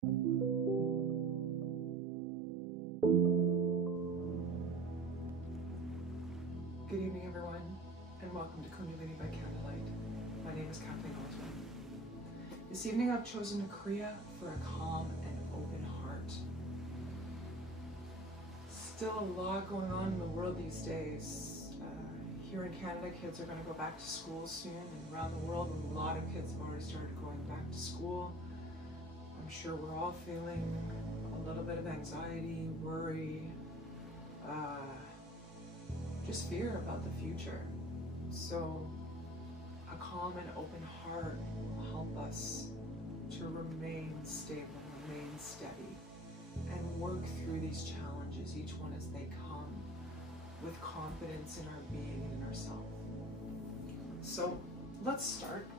Good evening, everyone, and welcome to Kundalini by Candlelight. My name is Kathleen. This evening I've chosen a Kriya for a calm and open heart. Still a lot going on in the world these days. Here in Canada, kids are going to go back to school soon, and around the world, a lot of kids have already started going back to school. I'm sure we're all feeling a little bit of anxiety, worry, just fear about the future. So a calm and open heart will help us to remain stable, remain steady, and work through these challenges, each one as they come, with confidence in our being and in ourselves. So let's start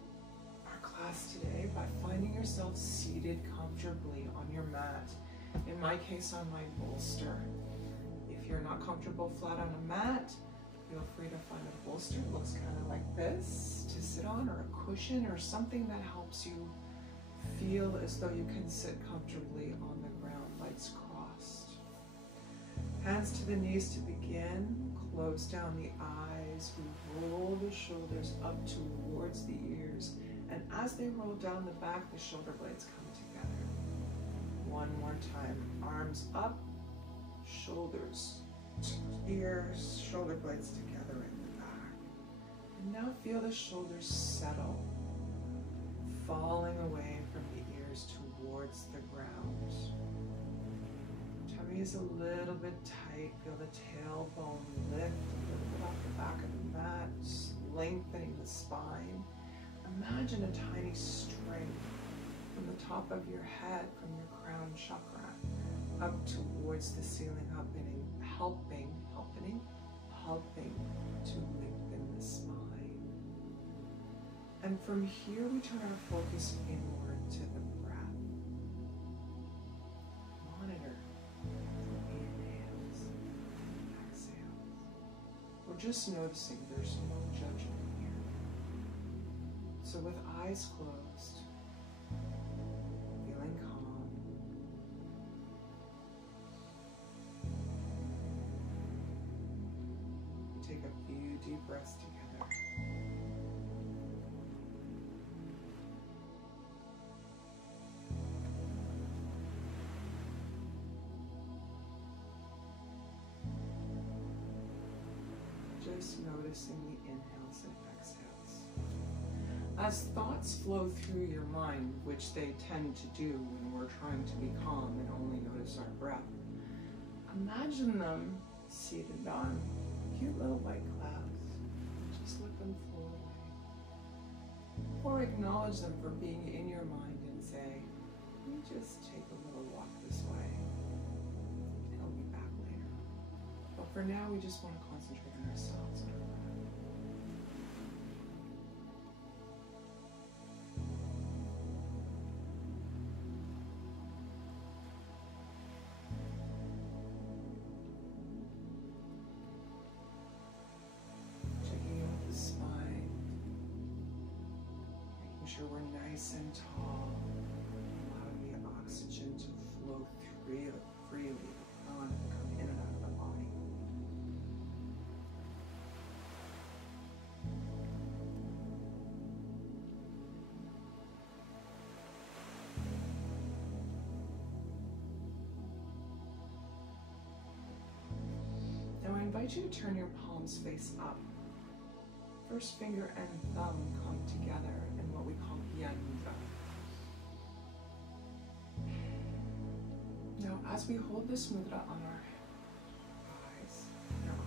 our class today by finding yourself seated comfortably on your mat. In my case, on my bolster. If you're not comfortable flat on a mat, feel free to find a bolster. It looks kind of like this to sit on, or a cushion, or something that helps you feel as though you can sit comfortably on the ground, legs crossed. Hands to the knees to begin. Close down the eyes. We roll the shoulders up towards the ears. And as they roll down the back, the shoulder blades come together. One more time. Arms up, shoulders, ears, shoulder blades together in the back. And now feel the shoulders settle, falling away from the ears towards the ground. Tummy is a little bit tight. Feel the tailbone lift a little bit off the back of the mat, lengthening the spine. Imagine a tiny string from the top of your head, from your crown chakra, up towards the ceiling, helping to lengthen the spine. And from here, we turn our focus inward to the breath. Monitor the inhales and exhales. We're just noticing, there's no judgment here. So with eyes closed, feeling calm, take a few deep breaths together. Just noticing the inhales and exhales. As thoughts flow through your mind, which they tend to do when we're trying to be calm and only notice our breath, imagine them seated on cute little white clouds. Just let them flow away. Or acknowledge them for being in your mind and say, "Let me just take a little walk this way, and I'll be back later." But for now, we just want to concentrate on ourselves and our breath. We're nice and tall, allowing the oxygen to flow freely on and come in and out of the body. Now I invite you to turn your palms face up. First finger and thumb come together in what we call Yandra. Now, as we hold this mudra on our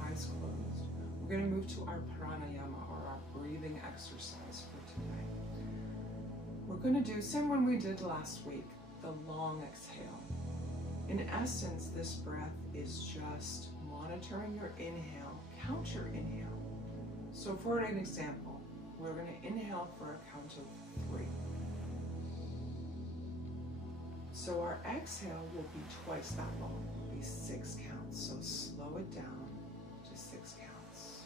eyes closed, we're going to move to our pranayama, or our breathing exercise for today. We're going to do same one we did last week, the long exhale. In essence, this breath is just monitoring your inhale. Count your inhale. So for an example, we're going to inhale for a count of 3. So our exhale will be twice that long, it will be 6 counts. So slow it down to 6 counts.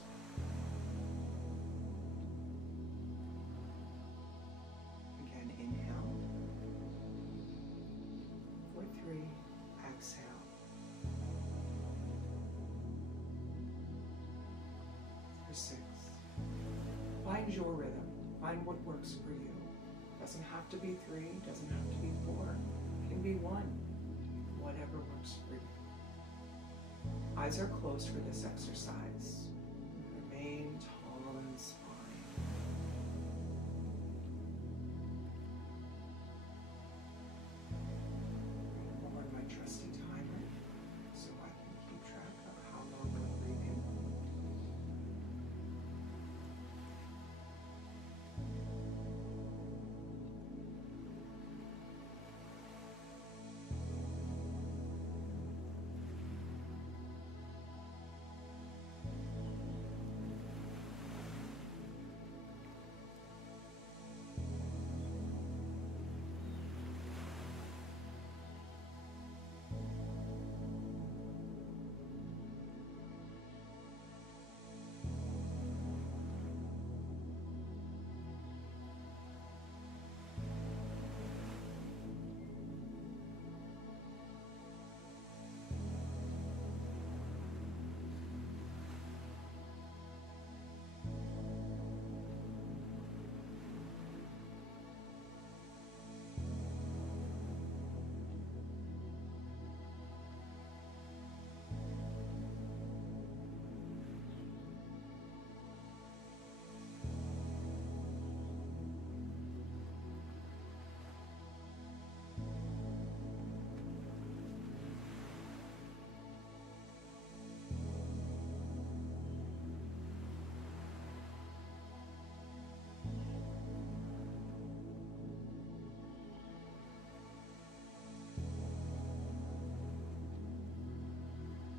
Again, inhale. find your rhythm. Find what works for you. Doesn't have to be 3, doesn't have to be 4. It can be 1. Whatever works for you. Eyes are closed for this exercise. Remain tall in the spine. I'm on my trusty timer so I can keep track of how long I'm breathing.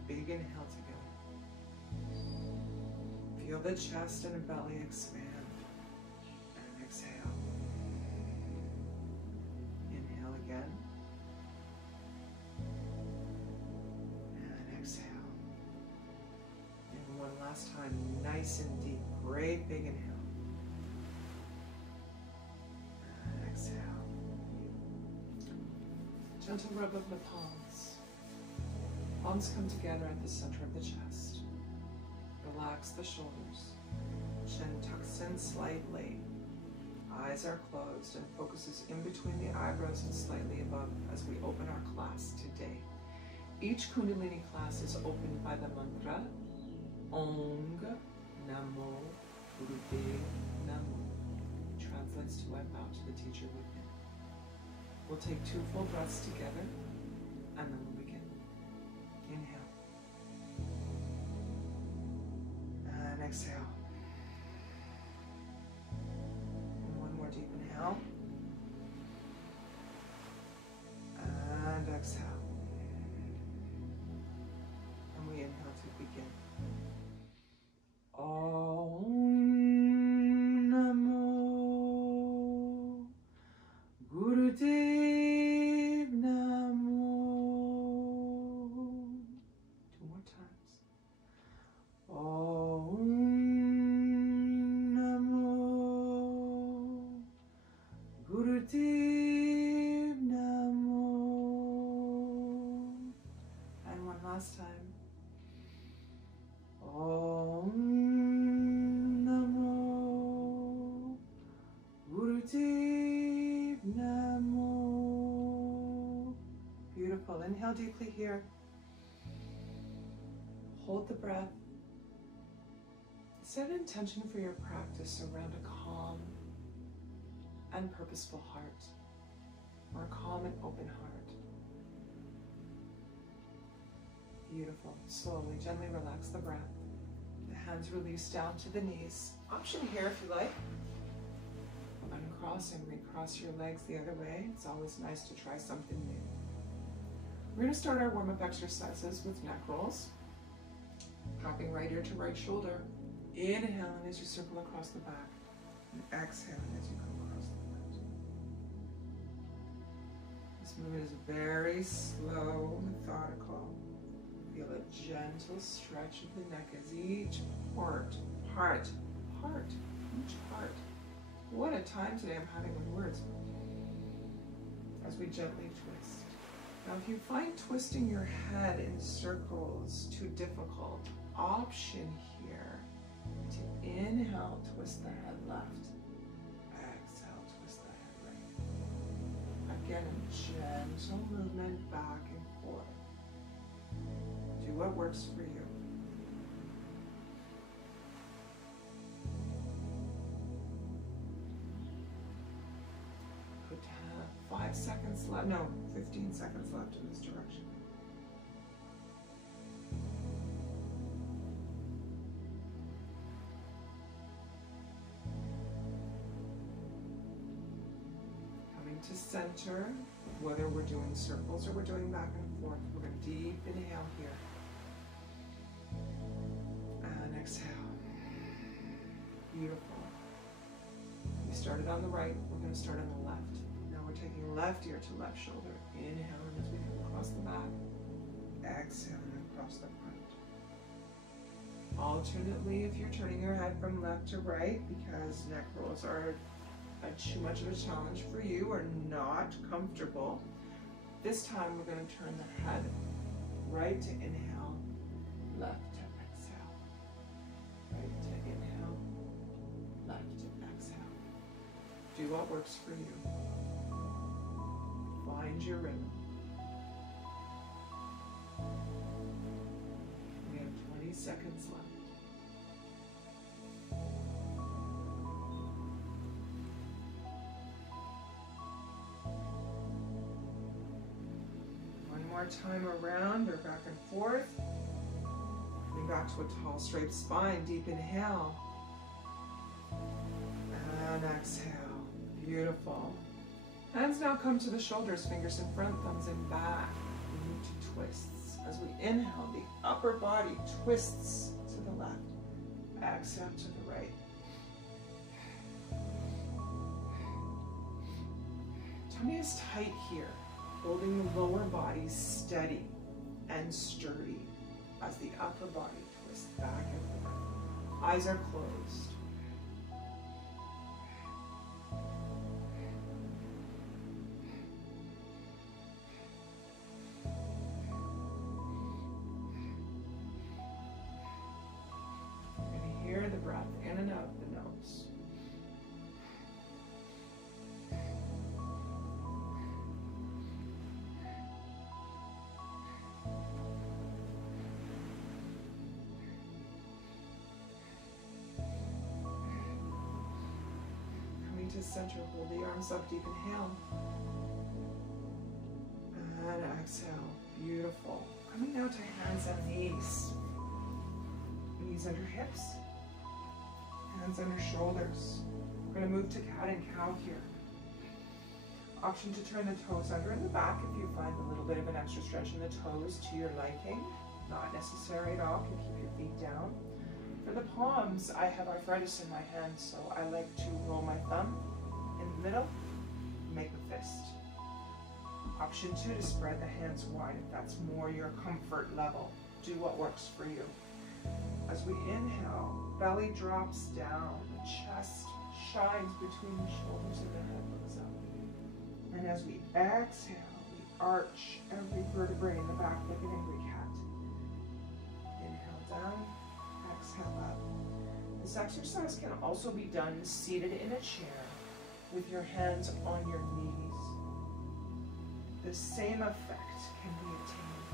Big inhale together. Feel the chest and belly expand. And exhale. Inhale again. And exhale. And one last time, nice and deep. Great big inhale. And exhale. Gentle rub of the palms. Palms come together at the center of the chest. Relax the shoulders. Chin tucks in slightly. Eyes are closed and focuses in between the eyebrows and slightly above as we open our class today. Each Kundalini class is opened by the mantra Ong Namo Gurudev Namo. Translates to I bow to the teacher within. We'll take 2 full breaths together and then we'll begin. Inhale. And exhale. And one more deep inhale. And exhale. And we inhale to begin. Om Namo Gurudev Namo. 2 more times. Om Namo Gurudev Namo. And one last time. Om Namo Gurudev Namo. Beautiful. Inhale deeply here. Hold the breath. Set an intention for your practice around a calm and purposeful heart, or a calm and open heart. Beautiful. Slowly, gently relax the breath. The hands release down to the knees. Option here if you like. Uncross and recross your legs the other way. It's always nice to try something new. We're going to start our warm-up exercises with neck rolls. Dropping right ear to right shoulder. Inhaling as you circle across the back. And exhaling as you come across the front. This movement is very slow, methodical. Feel a gentle stretch of the neck as each heart. What a time today I'm having with words. As we gently twist. Now if you find twisting your head in circles too difficult, option here To inhale, twist the head left. Exhale, twist the head right. Again, a gentle movement back and forth. Do what works for you. Put 5 seconds left, no, 15 seconds left in this direction. To center, whether we're doing circles or we're doing back and forth, we're going to deep inhale here and exhale. Beautiful. We started on the right, we're going to start on the left. Now we're taking left ear to left shoulder. Inhaling as we come across the back, exhaling across the front. Alternately, if you're turning your head from left to right because neck rolls are too much of a challenge for you or not comfortable, this time we're going to turn the head right to inhale, left to exhale. Right to inhale, left to exhale. Do what works for you. Find your rhythm. We have 20 seconds left. More time around or back and forth. Coming back to a tall, straight spine. Deep inhale. And exhale. Beautiful. Hands now come to the shoulders, fingers in front, thumbs in back. We move to twists. As we inhale, the upper body twists to the left. Exhale to the right. Tummy is tight here, holding the lower body steady and sturdy as the upper body twists back and forth. Eyes are closed. You're going to hear the breath in and out the nose. To center, hold the arms up, deep inhale. And exhale. Beautiful. Coming now to hands and knees. Knees under hips. Hands under shoulders. We're going to move to cat and cow here. Option to turn the toes under in the back if you find a little bit of an extra stretch in the toes to your liking. Not necessary at all. You can keep your feet down. For the palms, I have arthritis in my hands, so I like to roll my thumb in the middle, make a fist. Option 2 to spread the hands wide if that's more your comfort level. Do what works for you. As we inhale, belly drops down, the chest shines between the shoulders and the head looks up. And as we exhale, we arch every vertebrae in the back like an angry cat. Inhale down. Exhale up. This exercise can also be done seated in a chair with your hands on your knees. The same effect can be attained.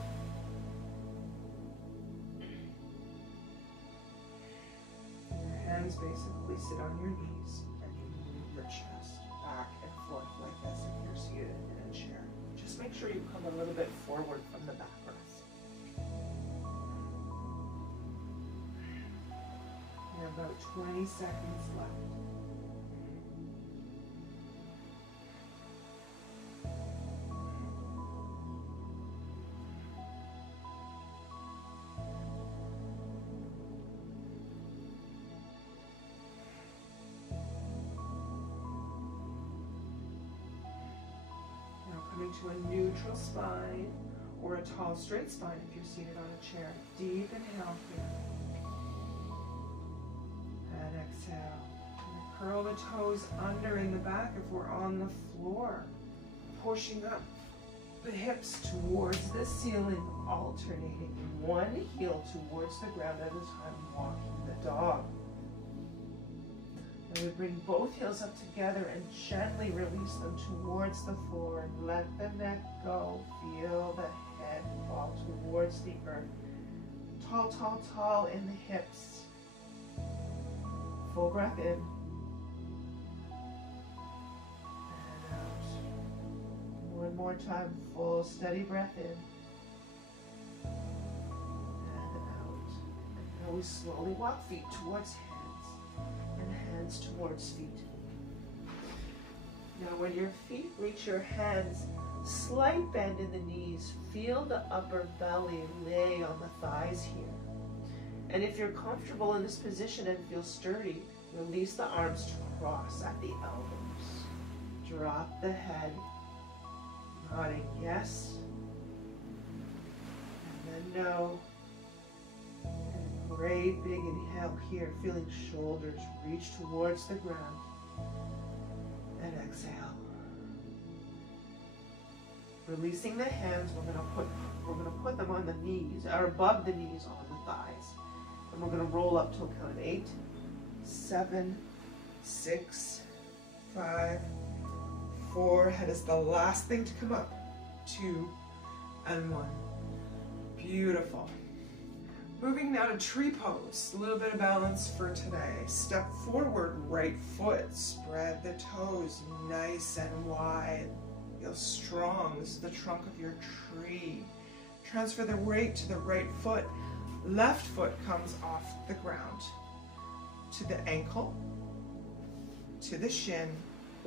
Your hands basically sit on your knees and you move your chest back and forth like this if you're seated in a chair. Just make sure you come a little bit forward from the back rest. About 20 seconds left. Now coming to a neutral spine or a tall straight spine if you're seated on a chair. Deep inhale here. And exhale. And curl the toes under in the back if we're on the floor. Pushing up the hips towards the ceiling, alternating one heel towards the ground at a time, walking the dog. And we bring both heels up together and gently release them towards the floor and let the neck go. Feel the head fall towards the earth. Tall, tall, tall in the hips. Full breath in. And out. One more time, full steady breath in. And out. And now we slowly walk feet towards hands and hands towards feet. Now when your feet reach your hands, slight bend in the knees. Feel the upper belly lay on the thighs here. And if you're comfortable in this position and feel sturdy, release the arms to cross at the elbows. Drop the head, nodding yes, and then no. And a great big inhale here, feeling shoulders reach towards the ground. And exhale. Releasing the hands, we're gonna put them on the knees, or above the knees on the thighs. And we're gonna roll up till count of 8, 7, 6, 5, 4. Head is the last thing to come up. 2 and 1. Beautiful. Moving now to tree pose. A little bit of balance for today. Step forward, right foot. Spread the toes nice and wide. Feel strong. This is the trunk of your tree. Transfer the weight to the right foot. Left foot comes off the ground to the ankle, to the shin,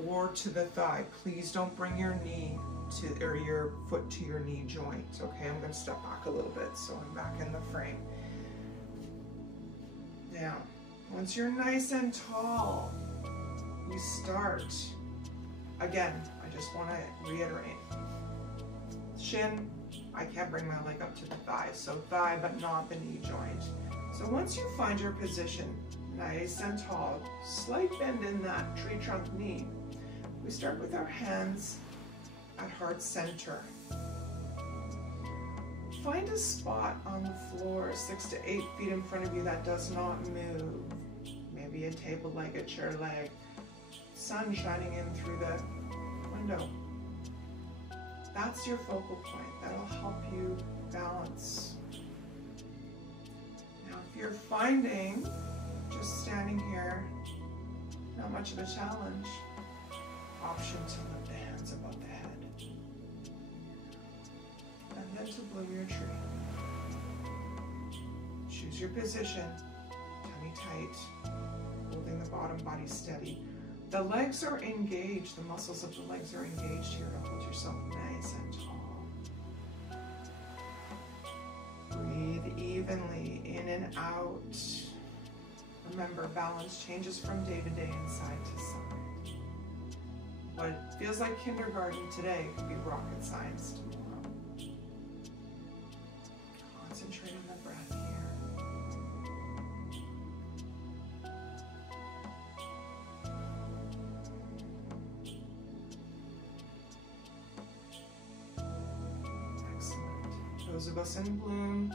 or to the thigh. Please don't bring your knee to, or your foot to your knee joint. Okay, I'm going to step back a little bit so I'm back in the frame. Now, once you're nice and tall, you start. Again, I just want to reiterate. Shin, I can't bring my leg up to the thigh, so thigh but not the knee joint. So once you find your position, nice and tall, slight bend in that tree trunk knee, we start with our hands at heart center. Find a spot on the floor 6 to 8 feet in front of you that does not move. Maybe a table leg, a chair leg, sun shining in through the window. That's your focal point. That'll help you balance. Now, if you're finding just standing here not much of a challenge, option to lift the hands above the head. And then to bloom your tree. Choose your position, tummy tight, holding the bottom body steady. The legs are engaged, the muscles of the legs are engaged here to hold yourself nice and tall. Breathe evenly in and out. Remember, balance changes from day to day and side to side. What feels like kindergarten today could be rocket science tomorrow. Concentrate on the breath here. Those of us in bloom,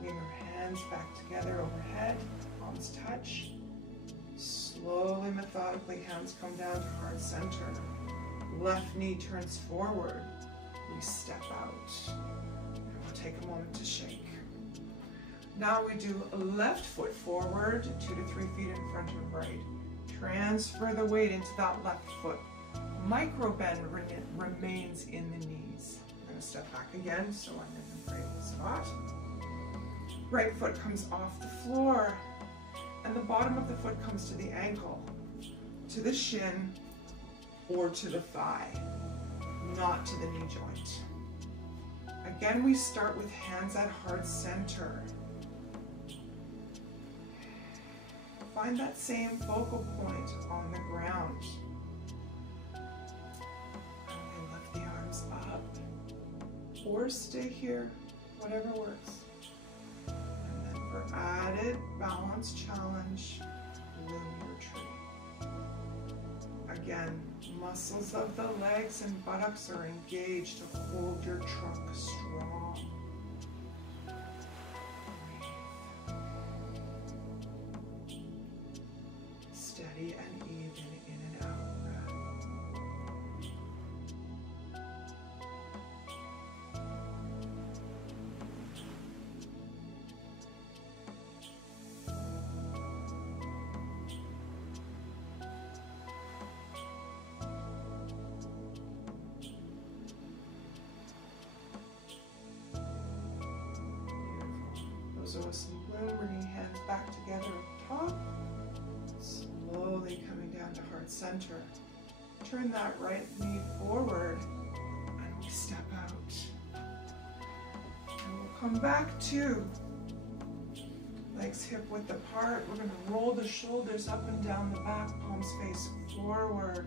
bring our hands back together overhead, palms touch. Slowly, methodically, hands come down to heart center. Left knee turns forward. We step out. And we'll take a moment to shake. Now we do a left foot forward, 2 to 3 feet in front of right. Transfer the weight into that left foot. Micro bend remains in the knees. I'm going to step back again so I'm in the right spot. Right foot comes off the floor and the bottom of the foot comes to the ankle, to the shin, or to the thigh, not to the knee joint. Again, we start with hands at heart center. Find that same focal point on the ground. And we lift the arms up, or stay here, whatever works. And then for added balance challenge, bloom your tree. Again, muscles of the legs and buttocks are engaged to hold your trunk strong. Breathe. Steady and kathleen.osmond, bringing hands back together up top. Slowly coming down to heart center. Turn that right knee forward and we step out. And we'll come back to legs hip width apart. We're going to roll the shoulders up and down the back, palms face forward.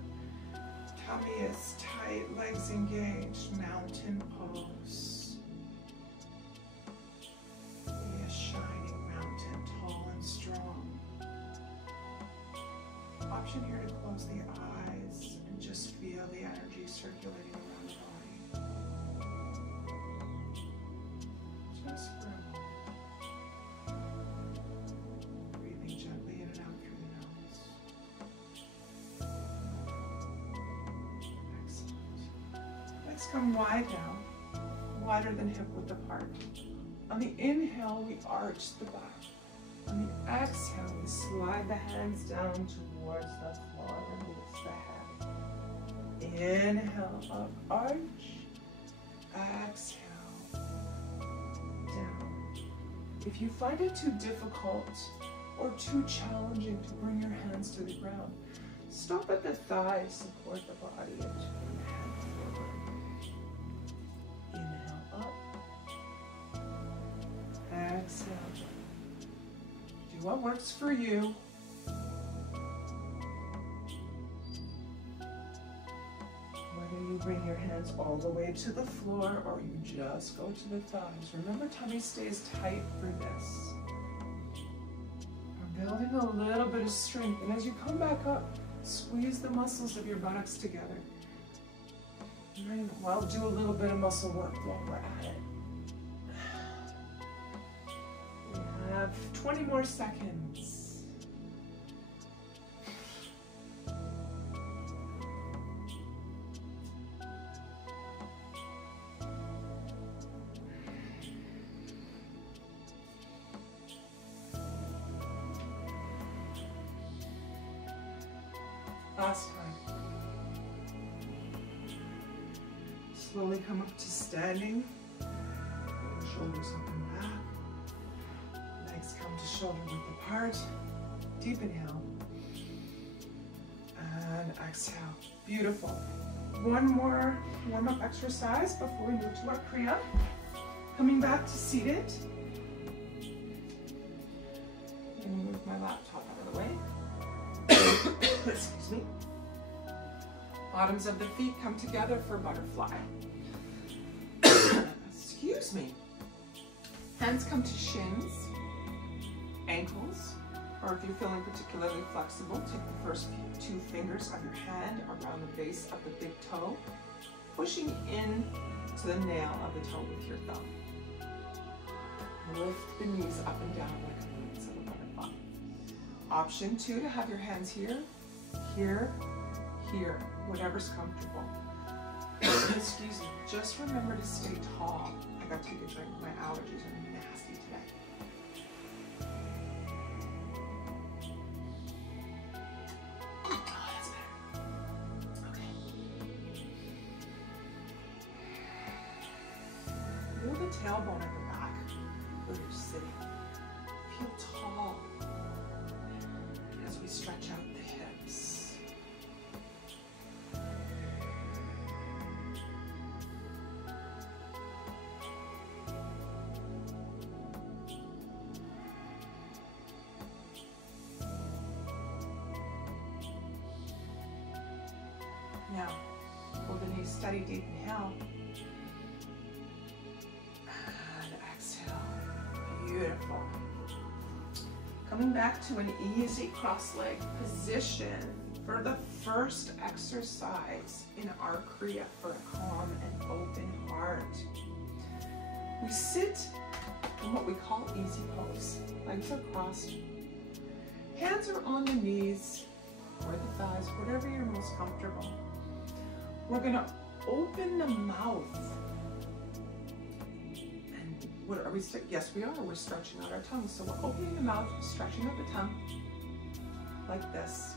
Tummy is tight, legs engaged, mountain pose. Be a shining mountain, tall and strong. Option here to close the eyes and just feel the energy circulating around the body. Just for a moment. Breathing gently in and out through the nose. Excellent. Legs come wide now, wider than hip width apart. On the inhale, we arch the back. On the exhale, we slide the hands down towards the floor, release the head. Inhale, up, arch. Exhale, down. If you find it too difficult or too challenging to bring your hands to the ground, stop at the thighs, support the body, and turn the head forward. Inhale, up. Exhale, down. Do what works for you. Whether you bring your hands all the way to the floor or you just go to the thighs. Remember, tummy stays tight for this. We're building a little bit of strength, and as you come back up, squeeze the muscles of your buttocks together. Well, do a little bit of muscle work while we're at it. We have 20 more seconds. Last time. Slowly come up to standing. Shoulders up and back. Legs come to shoulder width apart. Deep inhale. And exhale. Beautiful. One more warm-up exercise before we move to our Kriya. Coming back to seated. I'm going to move my laptop out of the way. Excuse me. Bottoms of the feet come together for butterfly. Excuse me. Hands come to shins, ankles, or if you're feeling particularly flexible, take the first two fingers of your hand around the base of the big toe, pushing in to the nail of the toe with your thumb. Lift the knees up and down like the wings of a butterfly. Option 2 to have your hands here, here, here, whatever's comfortable. Excuse me, just remember to stay tall. I gotta take a drink, my allergies are nasty today. Oh, that's better. Okay. Move the tailbone at the back where you're sitting. Feel tall as we stretch out the hips. Now, hold the knees steady, deep inhale. And exhale. Beautiful. Coming back to an easy cross-leg position for the first exercise in our Kriya for a calm and open heart. We sit in what we call easy pose. Legs are crossed. Hands are on the knees or the thighs, whatever you're most comfortable. We're going to open the mouth. And what are we? Yes, we are. We're stretching out our tongue. So we're opening the mouth, stretching out the tongue like this.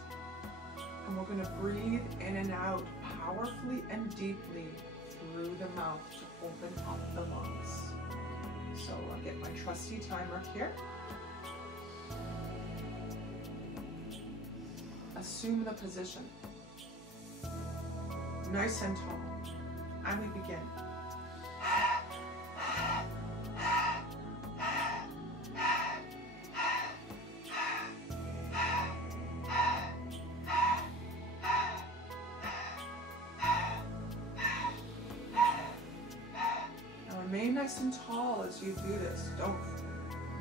And we're going to breathe in and out powerfully and deeply through the mouth to open up the lungs. So I'll get my trusty timer here. Assume the position. Nice and tall. And we begin. Remain nice and tall as you do this. Don't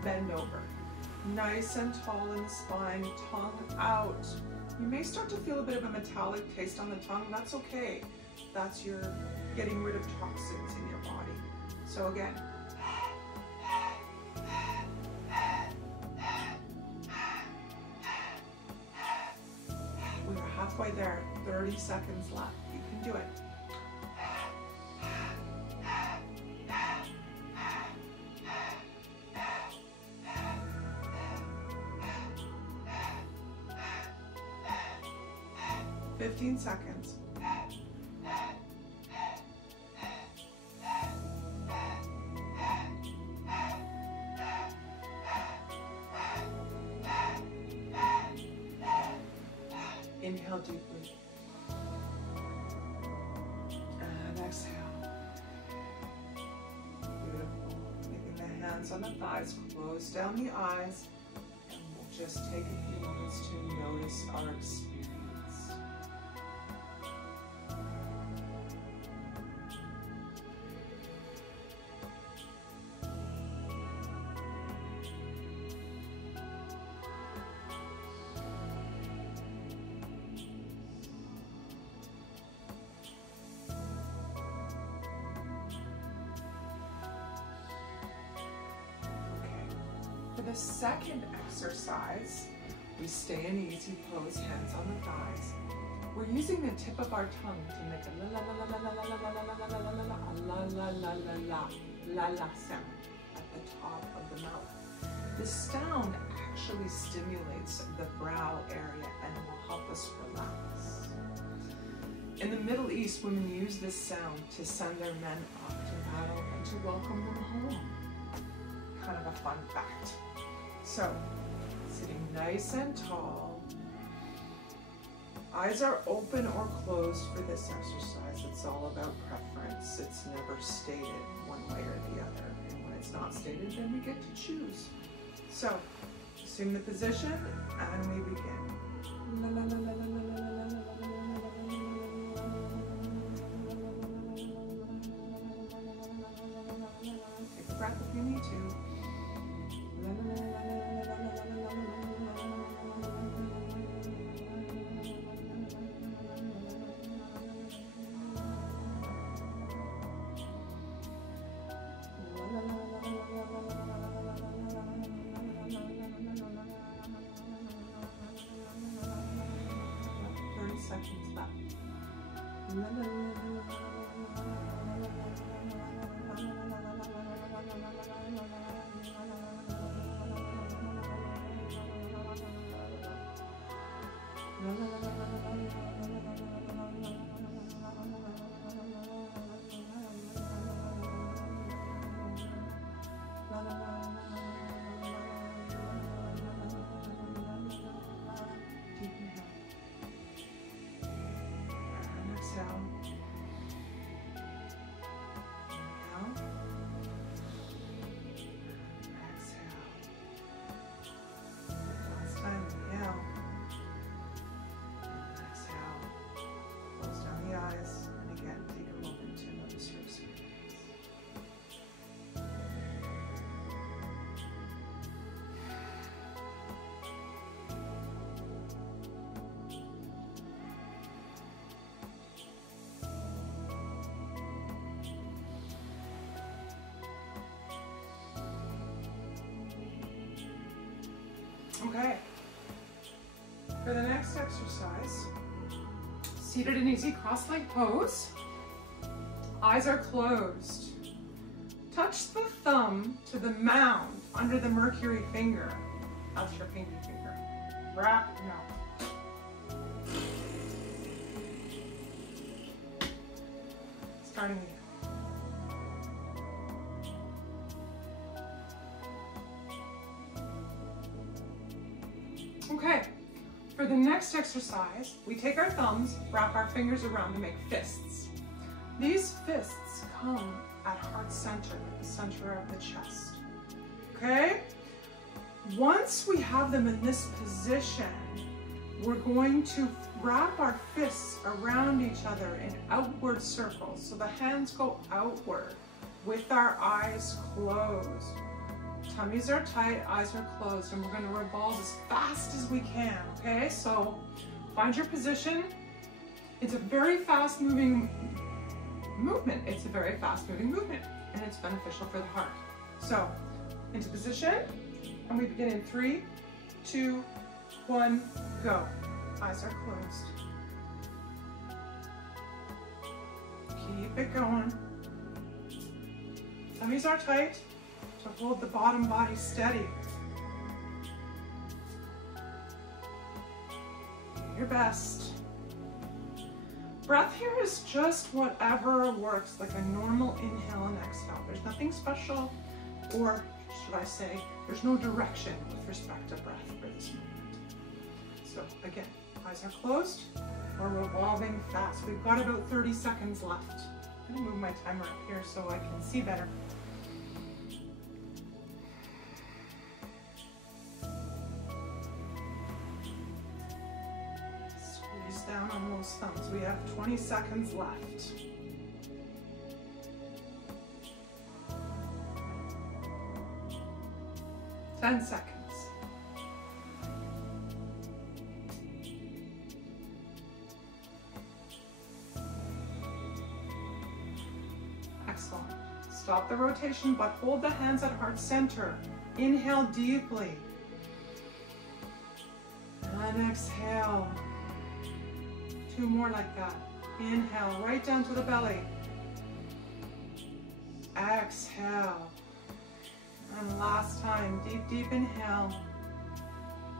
bend over. Nice and tall in the spine, tongue out. You may start to feel a bit of a metallic taste on the tongue. That's okay. That's your getting rid of toxins in your body. So again. We're halfway there. 30 seconds left. You can do it. 15 seconds. Inhale deeply. And exhale. Beautiful. Leaving the hands on the thighs, close down the eyes, and we'll just take a few moments to notice our experience. For the second exercise, we stay in easy pose, hands on the thighs. We're using the tip of our tongue to make a la la la la la la la la la la la la la sound at the top of the mouth. This sound actually stimulates the brow area and will help us relax. In the Middle East, women use this sound to send their men off to battle and to welcome them home. Kind of a fun fact. So, sitting nice and tall. Eyes are open or closed for this exercise. It's all about preference. It's never stated one way or the other. And when it's not stated, then we get to choose. So, assume the position and we begin. La, la, la, la, la, la, la, la, la, la. Take a breath if you need to. Seconds left. Okay, for the next exercise, seated in easy cross-leg pose, eyes are closed. Touch the thumb to the mound under the Mercury finger. That's your pinky finger. Wrap it now. Starting here. Okay, for the next exercise, we take our thumbs, wrap our fingers around to make fists. These fists come at heart center, the center of the chest. Okay? Once we have them in this position, we're going to wrap our fists around each other in outward circles. So the hands go outward with our eyes closed. Tummies are tight, eyes are closed, and we're going to revolve as fast as we can, okay? So find your position. It's a very fast moving movement. It's a very fast moving movement, and it's beneficial for the heart. So into position, and we begin in 3, 2, 1, go. Eyes are closed. Keep it going. Tummies are tight to hold the bottom body steady. Do your best. Breath here is just whatever works, like a normal inhale and exhale. There's nothing special, or should I say, there's no direction with respect to breath for this movement. So again, eyes are closed. We're revolving fast. We've got about 30 seconds left. I'm gonna move my timer up here so I can see better. Squeeze down on those thumbs. We have 20 seconds left. Ten seconds. Excellent. Stop the rotation, but hold the hands at heart center. Inhale deeply. And exhale. 2 more like that. Inhale right down to the belly. Exhale. And last time, deep, deep inhale.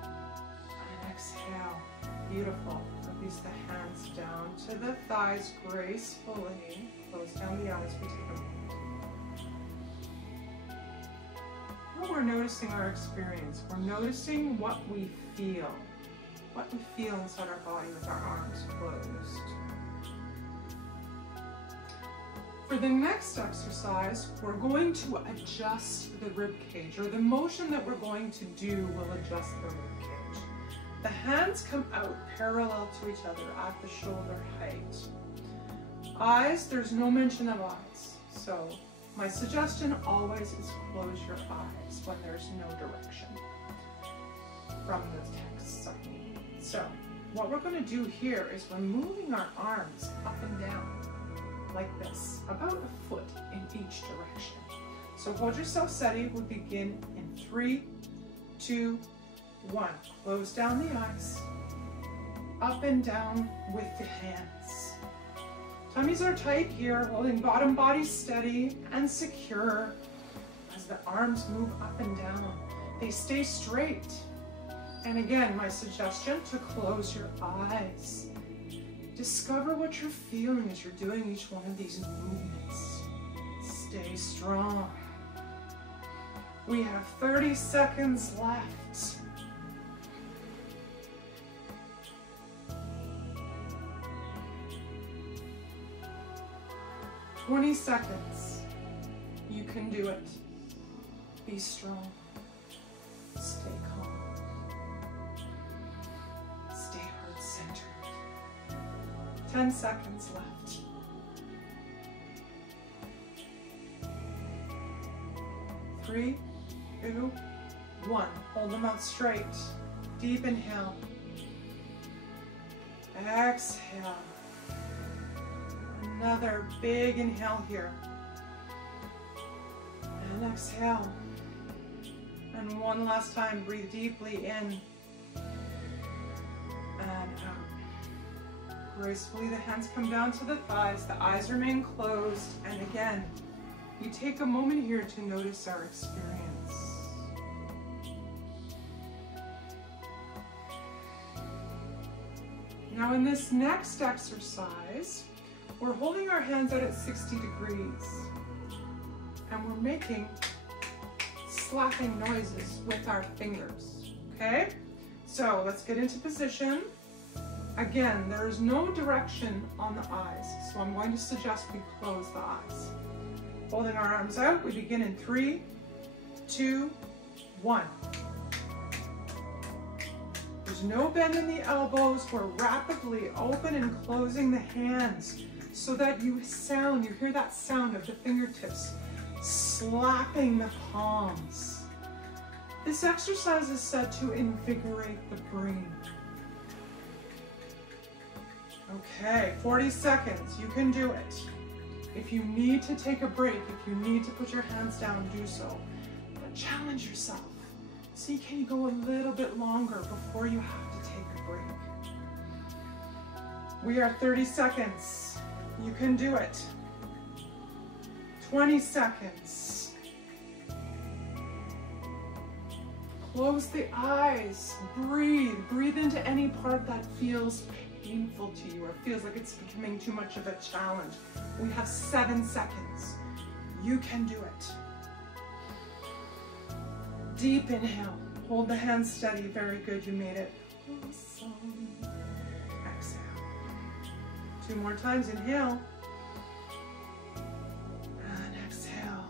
And exhale. Beautiful. Release the hands down to the thighs gracefully. Close down the eyes. We take a moment. Now we're noticing our experience. We're noticing what we feel. What we feel inside our body with our arms closed. For the next exercise, we're going to adjust the rib cage, or the motion that we're going to do will adjust the rib cage. The hands come out parallel to each other at the shoulder height. Eyes, there's no mention of eyes. So my suggestion always is close your eyes when there's no direction from the text. So what we're going to do here is we're moving our arms up and down like this, about a foot in each direction. So hold yourself steady. We'll begin in 3, 2, 1. Close down the eyes. Up and down with the hands. Tummies are tight here, holding bottom body steady and secure as the arms move up and down. They stay straight. And again, my suggestion to close your eyes. Discover what you're feeling as you're doing each one of these movements. Stay strong. We have 30 seconds left. "20 seconds. You can do it. Be strong. Stay calm. Stay heart-centered. 10 seconds left. 3, 2, 1. Hold them out straight. Deep inhale. Exhale. Another big inhale here. And exhale. And one last time, breathe deeply in and out. Gracefully, the hands come down to the thighs, the eyes remain closed, and again, we take a moment here to notice our experience. Now in this next exercise, we're holding our hands out at 60 degrees, and we're making slapping noises with our fingers, okay? So let's get into position. Again, there is no direction on the eyes, so I'm going to suggest we close the eyes. Holding our arms out, we begin in 3, 2, 1. There's no bend in the elbows. We're rapidly open and closing the hands so that you hear that sound of the fingertips slapping the palms. This exercise is said to invigorate the brain. Okay, 40 seconds, you can do it. If you need to take a break, if you need to put your hands down, do so. But challenge yourself. See, can you go a little bit longer before you have to take a break? We are 30 seconds. You can do it. 20 seconds. Close the eyes. Breathe. Breathe into any part that feels painful to you or feels like it's becoming too much of a challenge. We have 7 seconds. You can do it. Deep inhale. Hold the hands steady. Very good. You made it. Awesome. Exhale. 2 more times. Inhale. And exhale.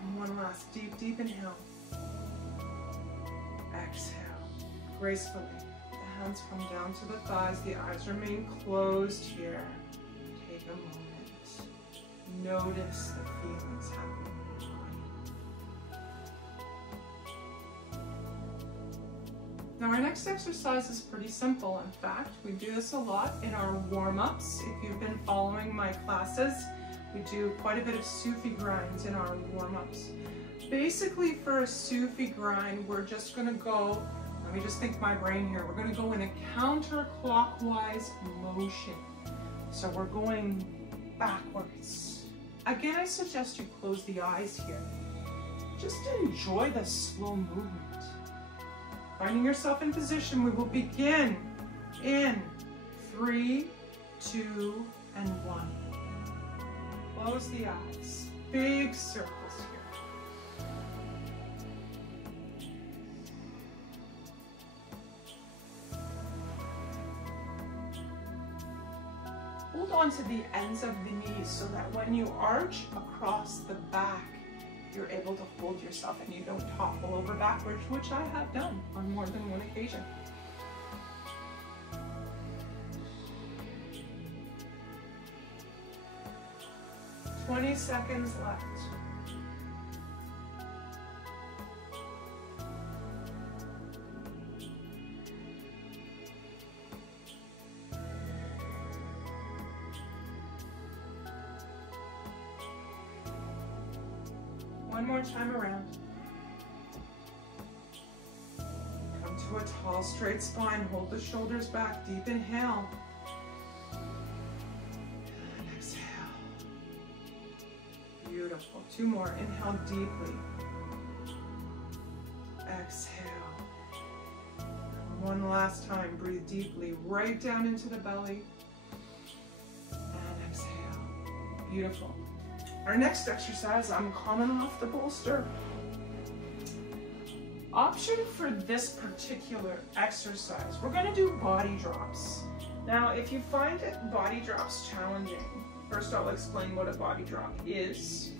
And one last deep, deep inhale. Exhale. Gracefully. The hands come down to the thighs. The eyes remain closed here. Take a moment. Notice the feelings happening. Now our next exercise is pretty simple. In fact, we do this a lot in our warm-ups. If you've been following my classes, we do quite a bit of Sufi Grinds in our warm-ups. Basically for a Sufi Grind, we're just gonna go, let me just think my brain here, we're gonna go in a counterclockwise motion. So we're going backwards. Again, I suggest you close the eyes here. Just enjoy the slow movement. Finding yourself in position, we will begin in 3, 2, and 1. Close the eyes. Big circles here. Hold on to the ends of the knees so that when you arch across the back, you're able to hold yourself and you don't topple over backwards, which I have done on more than one occasion. "20 seconds left. One more time around. Come to a tall, straight spine. Hold the shoulders back. Deep inhale. And exhale. Beautiful. 2 more. Inhale deeply. Exhale. One last time. Breathe deeply. Right down into the belly. And exhale. Beautiful. Our next exercise, I'm coming off the bolster. Option for this particular exercise, we're gonna do body drops. Now, if you find body drops challenging, first I'll explain what a body drop is.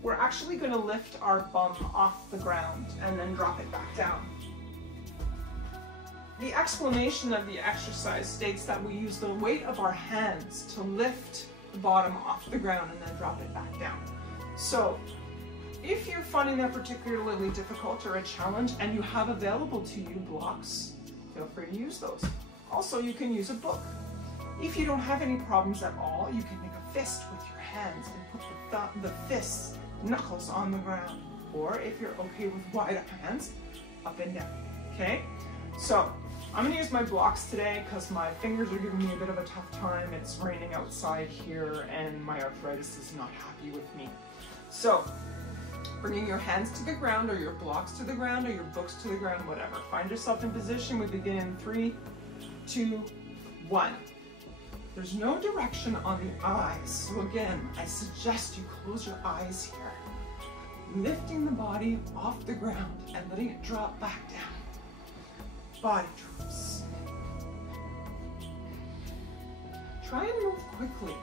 We're actually gonna lift our bum off the ground and then drop it back down. The explanation of the exercise states that we use the weight of our hands to lift the bottom off the ground and then drop it back down. So if you're finding that particularly difficult or a challenge and you have available to you blocks, feel free to use those. Also, you can use a book. If you don't have any problems at all, you can make a fist with your hands and put the fist's knuckles on the ground. Or if you're okay with wide hands, up and down, okay? So I'm gonna use my blocks today because my fingers are giving me a bit of a tough time. It's raining outside here and my arthritis is not happy with me. So, bringing your hands to the ground or your blocks to the ground or your books to the ground, whatever. Find yourself in position. We begin in 3, 2, 1. There's no direction on the eyes. So again, I suggest you close your eyes here. Lifting the body off the ground and letting it drop back down. body drops. Try and move quickly.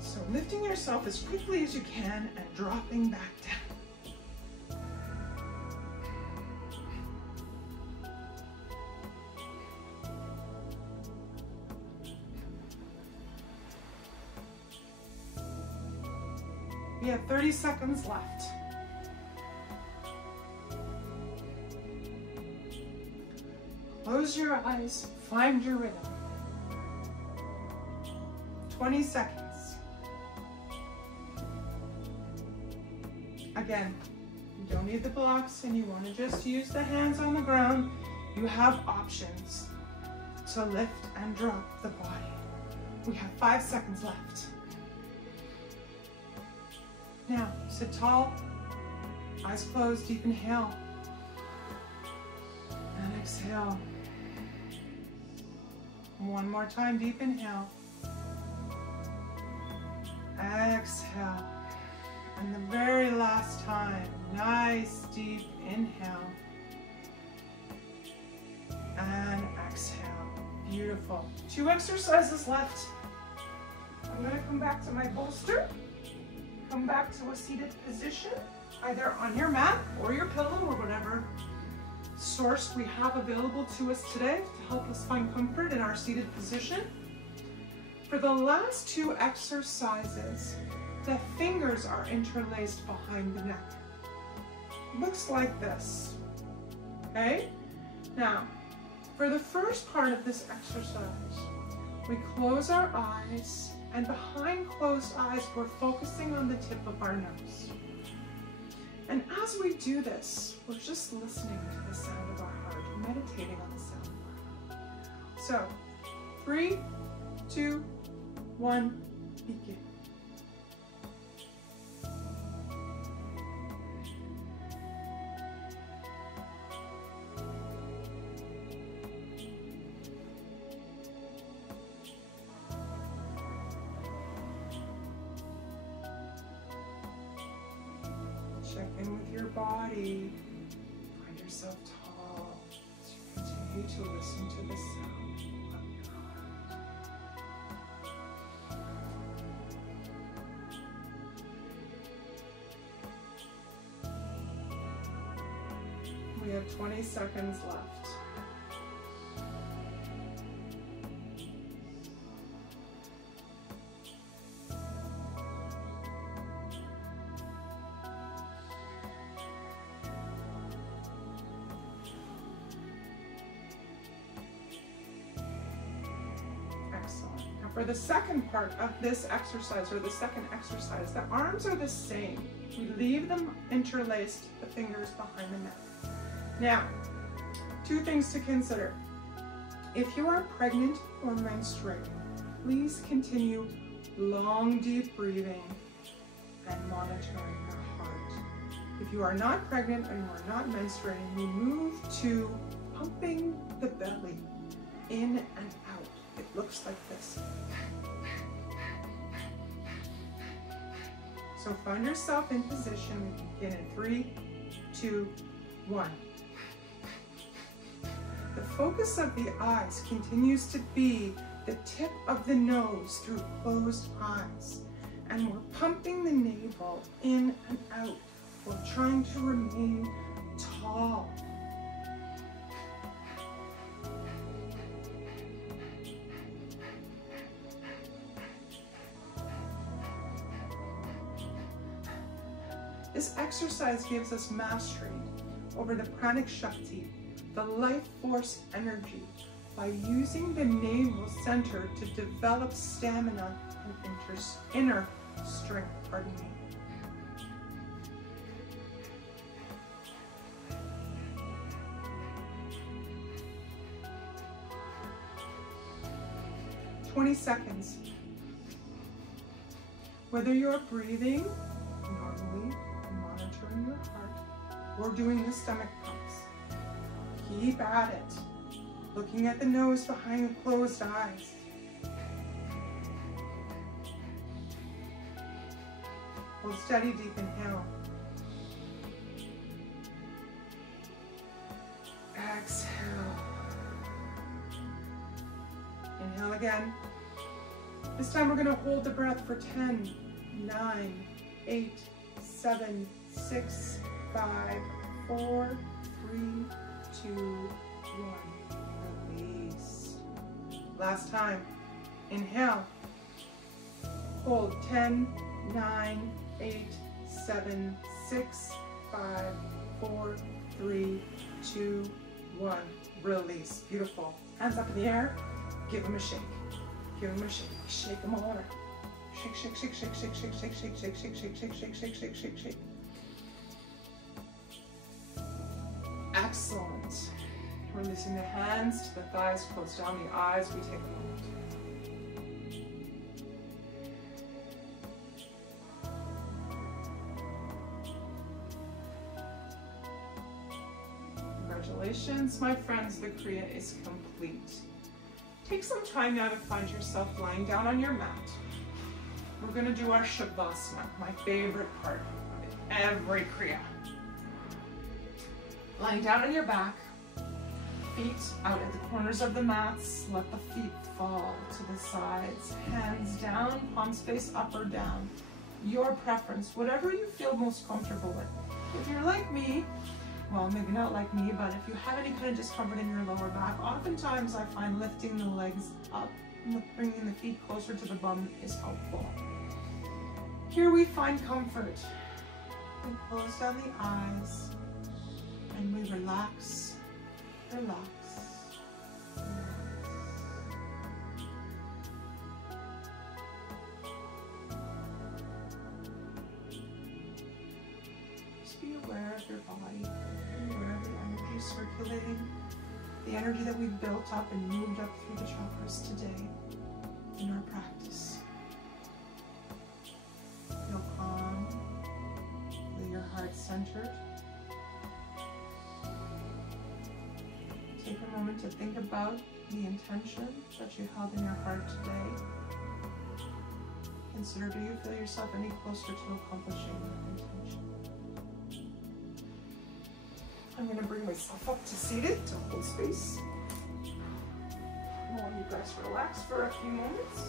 So lifting yourself as quickly as you can and dropping back down. We have 30 seconds left. Close your eyes, find your rhythm. 20 seconds. Again, you don't need the blocks and you want to just use the hands on the ground. You have options to lift and drop the body. We have 5 seconds left. Now, sit tall, eyes closed, deep inhale, and exhale. One more time, deep inhale, exhale, and the very last time, nice deep inhale, and exhale. Beautiful. 2 exercises left. I'm going to come back to my bolster. Come back to a seated position, either on your mat or your pillow or whatever source we have available to us today to help us find comfort in our seated position. For the last 2 exercises, the fingers are interlaced behind the neck. Looks like this, okay? Now, for the first part of this exercise, we close our eyes, and behind closed eyes, we're focusing on the tip of our nose. And as we do this, we're just listening to the sound of our heart, meditating on the sound of our heart. So, 3, 2, 1, begin. Check in with your body. Find yourself tall as you continue to listen to the sound of your heart. We have 20 seconds left. For the second part of this exercise, or the second exercise, the arms are the same. We leave them interlaced, the fingers behind the neck. Now, 2 things to consider. If you are pregnant or menstruating, please continue long, deep breathing and monitoring your heart. If you are not pregnant and you are not menstruating, we move to pumping the belly in and out. It looks like this. So find yourself in position. We begin in 3, 2, 1. The focus of the eyes continues to be the tip of the nose through closed eyes. And we're pumping the navel in and out. We're trying to remain tall. This exercise gives us mastery over the pranic shakti, the life force energy, by using the navel center to develop stamina and inner strength. Pardon me. "20 seconds. Whether you're breathing normally, monitoring your heart, or doing the stomach pumps, keep at it, looking at the nose behind the closed eyes. Hold steady, deep inhale. Exhale. Inhale again. This time we're going to hold the breath for 10, 9, 8, 7, 6, 5, 4, 3, 2, 1. Release. Last time. Inhale. Hold 10, 9, 8, 7, 6, 5, 4, 3, 2, 1. Release. Beautiful. Hands up in the air. Give them a shake. Give them a shake. Shake them all over. Shake, shake, shake, shake, shake, shake, shake, shake, shake, shake, shake, shake, shake, shake, shake, shake, shake. Excellent. Releasing the hands to the thighs, close down the eyes. We take a moment. Congratulations, my friends, the Kriya is complete. Take some time now to find yourself lying down on your mat. We're going to do our Shavasana, my favorite part of every Kriya. Lying down on your back, feet out at the corners of the mats, let the feet fall to the sides, hands down, palms face up or down. Your preference, whatever you feel most comfortable with. If you're like me, well, maybe not like me, but if you have any kind of discomfort in your lower back, oftentimes I find lifting the legs up, bringing the feet closer to the bum is helpful. Here we find comfort. We close down the eyes and we relax, relax, relax. Just be aware of your body. Aware of the energy circulating, the energy that we've built up and moved up through the chakras today in our practice. Feel calm, feel your heart centered. Take a moment to think about the intention that you held in your heart today. Consider, do you feel yourself any closer to accomplishing that intention? I'm going to bring myself up to seated to hold space. While you guys relax for a few moments.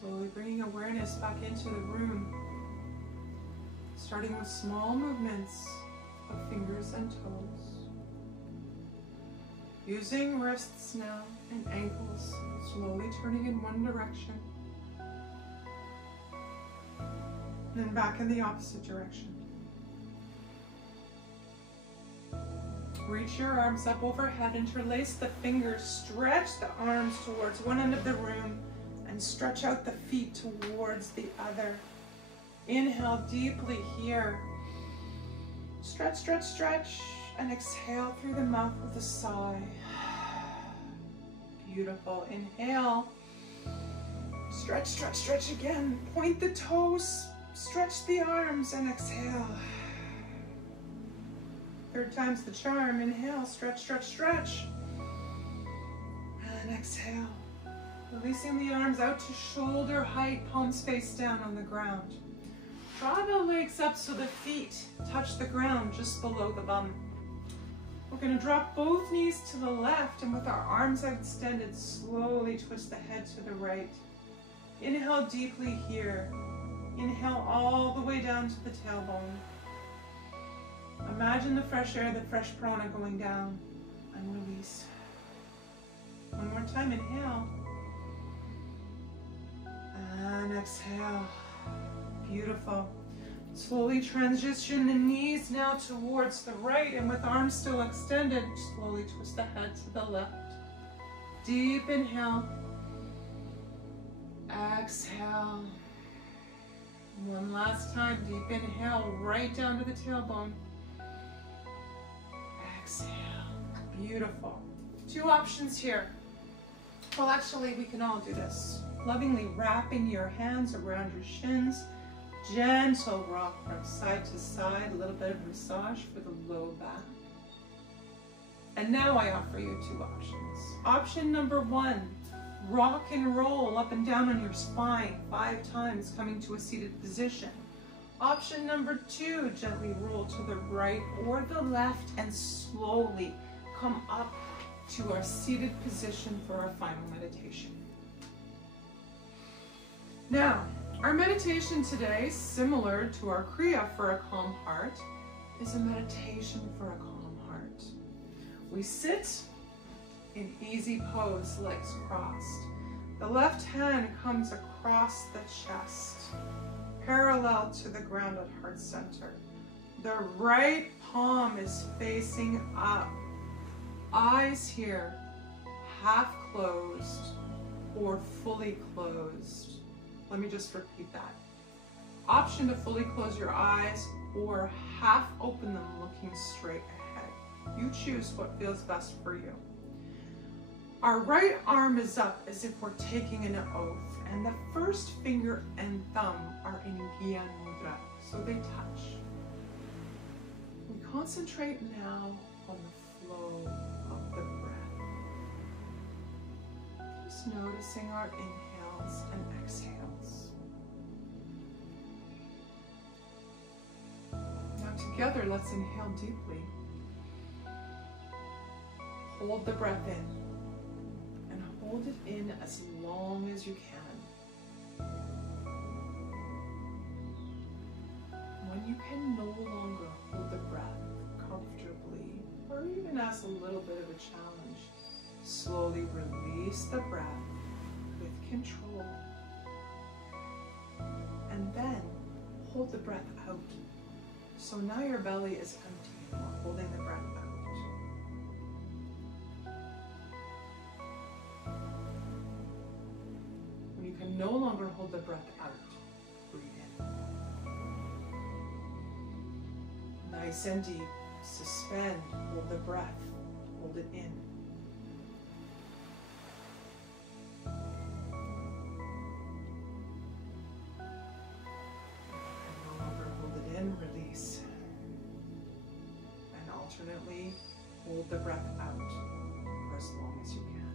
Slowly bringing awareness back into the room, starting with small movements of fingers and toes. Using wrists now and ankles, slowly turning in one direction, and then back in the opposite direction. Reach your arms up overhead, interlace the fingers, stretch the arms towards one end of the room, and stretch out the feet towards the other. Inhale deeply here. Stretch, stretch, stretch, and exhale through the mouth with a sigh. Beautiful. Inhale. Stretch, stretch, stretch again. Point the toes, stretch the arms, and exhale. Third time's the charm. Inhale, stretch, stretch, stretch. And exhale. Releasing the arms out to shoulder height, palms face down on the ground. Draw the legs up so the feet touch the ground just below the bum. We're going to drop both knees to the left, and with our arms extended, slowly twist the head to the right. Inhale deeply here. Inhale all the way down to the tailbone. Imagine the fresh air, the fresh prana going down, and release. One more time, inhale. And exhale. Beautiful. Slowly transition the knees now towards the right, and with arms still extended, slowly twist the head to the left. Deep inhale. Exhale. One last time, deep inhale, right down to the tailbone. Exhale. Beautiful. Two options here. Well, actually, we can all do this. Lovingly wrapping your hands around your shins. Gentle rock from side to side, a little bit of massage for the low back. And now I offer you two options. Option number one, rock and roll up and down on your spine 5 times, coming to a seated position. Option number two, gently roll to the right or the left and slowly come up to our seated position for our final meditation. Now, our meditation today, similar to our Kriya for a calm heart, is a meditation for a calm heart. We sit in easy pose, legs crossed. The left hand comes across the chest, parallel to the ground at heart center. The right palm is facing up. Eyes here, half closed or fully closed. Let me just repeat that. Option to fully close your eyes or half open them looking straight ahead. You choose what feels best for you. Our right arm is up as if we're taking an oath, and the first finger and thumb are in Gyan Mudra, so they touch. We concentrate now on the flow of the breath. Just noticing our inhales and exhales. Now together, let's inhale deeply. Hold the breath in, and hold it in as long as you can. When you can no longer hold the breath comfortably, or even as a little bit of a challenge, slowly release the breath with control. And then hold the breath out. So now your belly is empty and we're holding the breath out. When you can no longer hold the breath out, breathe in. Nice and deep. Suspend, hold the breath, hold it in. No longer hold it in, release. And alternately, hold the breath out for as long as you can.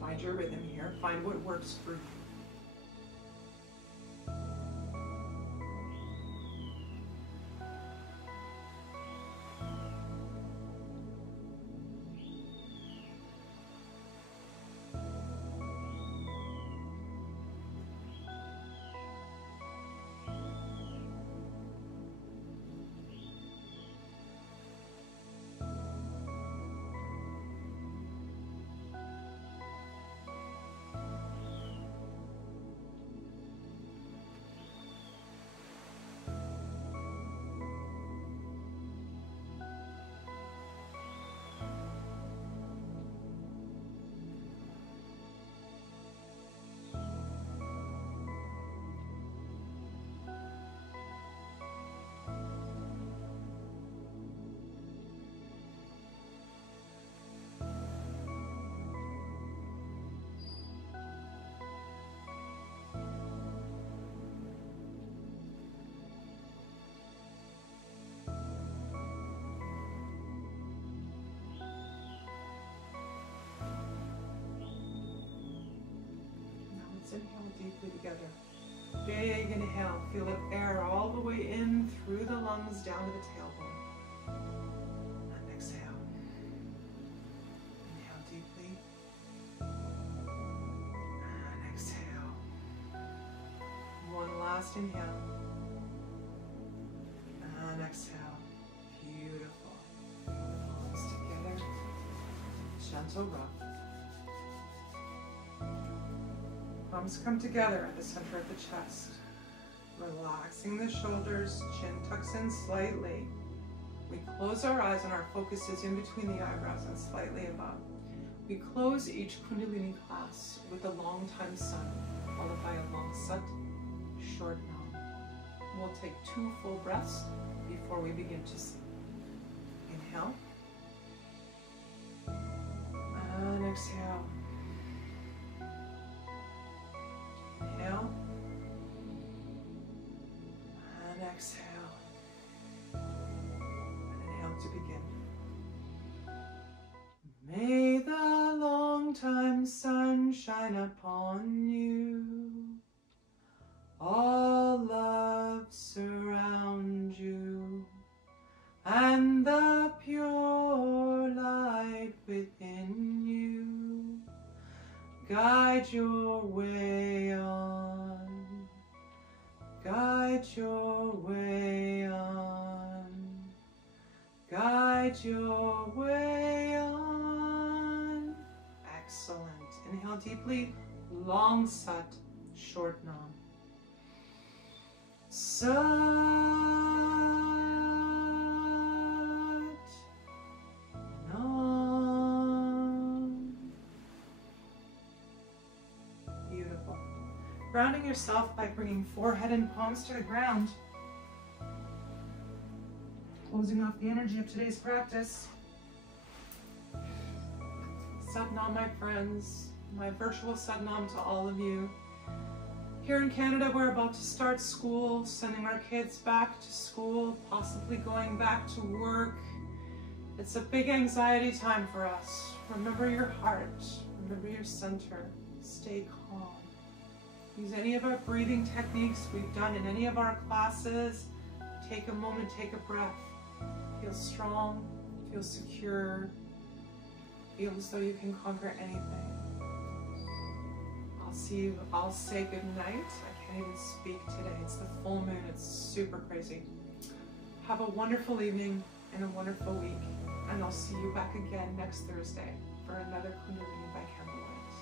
Find your rhythm here, find what works for you. together. Big inhale, feel the air all the way in through the lungs down to the tailbone. And exhale. Inhale deeply. And exhale. One last inhale. And exhale. Beautiful. Palms together. Gentle rub. Palms come together at the center of the chest. Relaxing the shoulders, chin tucks in slightly. We close our eyes and our focus is in between the eyebrows and slightly above. We close each Kundalini class with a long time sun, followed by a long sat, short nam. We'll take 2 full breaths before we begin to sleep. Inhale. And exhale. Inhale. And exhale. And inhale to begin. May the long time sun shine upon you. All love surround you. And the pure light within you guide your way on, guide your way on, guide your way on. Excellent. Inhale deeply, long sat, short nam. Sat. Beautiful. Grounding yourself by bringing forehead and palms to the ground. Closing off the energy of today's practice. Satnam, my friends, my virtual Satnam to all of you. Here in Canada, we're about to start school, sending our kids back to school, possibly going back to work. It's a big anxiety time for us. Remember your heart, remember your center, stay calm. Use any of our breathing techniques we've done in any of our classes. Take a moment, take a breath. Feel strong, feel secure, feel as though you can conquer anything. I'll say good night. I can't even speak today. It's the full moon. It's super crazy. Have a wonderful evening and a wonderful week. And I'll see you back again next Thursday for another Kundalini by Candlelight.